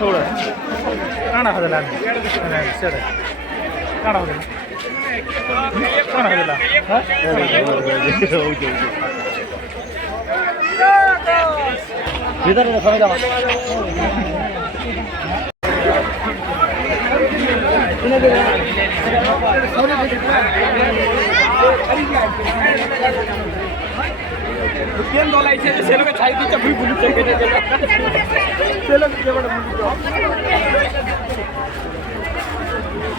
थोड़ा काना हदला सर काना हदला काना हदला इधर समय जाओ केन दोलाई छे से लोग छाई की चपड़ी बुली चके से लोग के बड़ा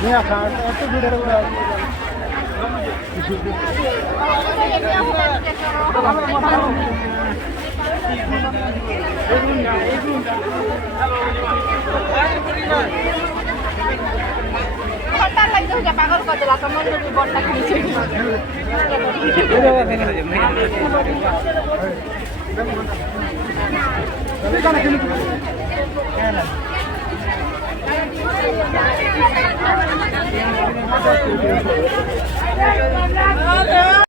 नया खान तो वीडियो बड़ा खट्टा लग जाए पागल कर देला समझ लो बड़टा खींचे क्या